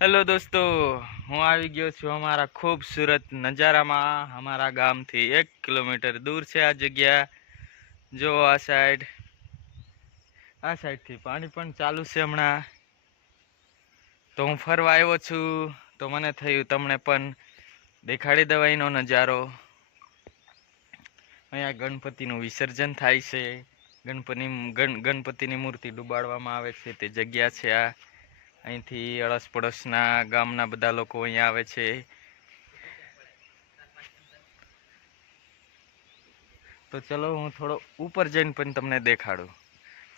Hello दोस्तों, हूँ આવી ગયો છું અમારા खूबसूरत નજારામાં। અમારા ગામથી 1 કિલોમીટર દૂર છે આ જગ્યા। જો આ સાઈડથી પાણી પણ ચાલુ છે હમણાં। તો હું ફરવા આવ્યો છું, તો મને થયું તમને પણ દેખાડી દઉં એનો નજારો। અહીંયા ગણપતિનું વિસર્જન થાય છે। ગણપતિની મૂર્તિ ડુબાડવામાં આવે છે તે જગ્યા છે આ। અહીંથી અડસ પડોશના ગામના બધા લોકો અહીંયા આવે છે। તો ચલો હું થોડો ઉપર જઈને પણ તમને દેખાડું।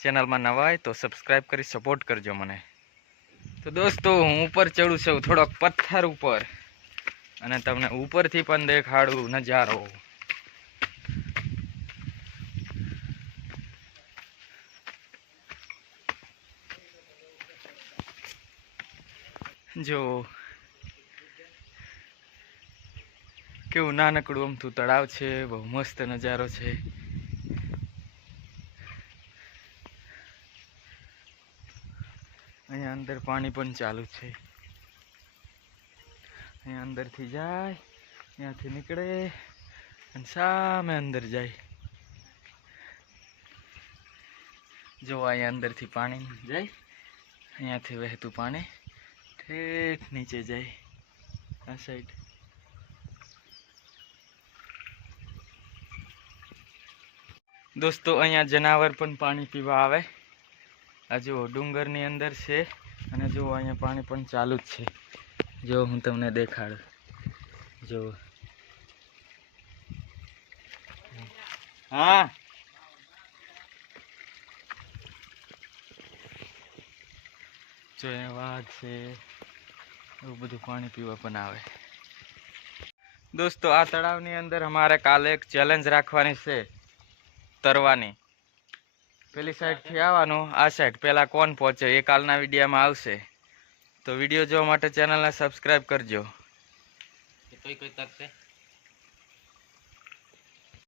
ચેનલમાં નવા હોય તો સબસ્ક્રાઈબ કરી સપોર્ટ કરજો મને। તો દોસ્તો હું ઉપર ચડું છું થોડોક પથ્થર ઉપર, અને તમને ઉપરથી પણ દેખાડું નજારો। જો કેવું નાનકડું અમથું તળાવ છે, બહુ મસ્ત નજારો છે। અહીંયા અંદર પાણી પણ ચાલુ છે। અહીંયા અંદરથી જાય, ત્યાંથી નીકળે અને સામે અંદર જાય। જો અહીંયા અંદરથી પાણી જાય, અહીંયાથી વહેતું પાણી ઠેઠ નીચે જાય આ સાઈડ। દોસ્તો અહીંયા જનાવર પણ પાણી પીવા આવે। આ જો ડુંગરની અંદર છે, અને જો અહીંયા પાણી પણ ચાલુ જ છે। જો હું તમને દેખાડું, જો હા જો અહીંયા વાઘ છે, એવું બધું પાણી પીવા પણ આવે। દોસ્તો આ તળાવની અંદર અમારે કાલે એક ચેલેન્જ રાખવાની છે તરવાની। પેલી સાઈડથી આવવાનું, આ સાઈડ પહેલાં કોણ પહોંચે એ કાલના વિડીયોમાં આવશે। તો વિડીયો જોવા માટે ચેનલને સબસ્ક્રાઈબ કરજો। કોઈ તરશે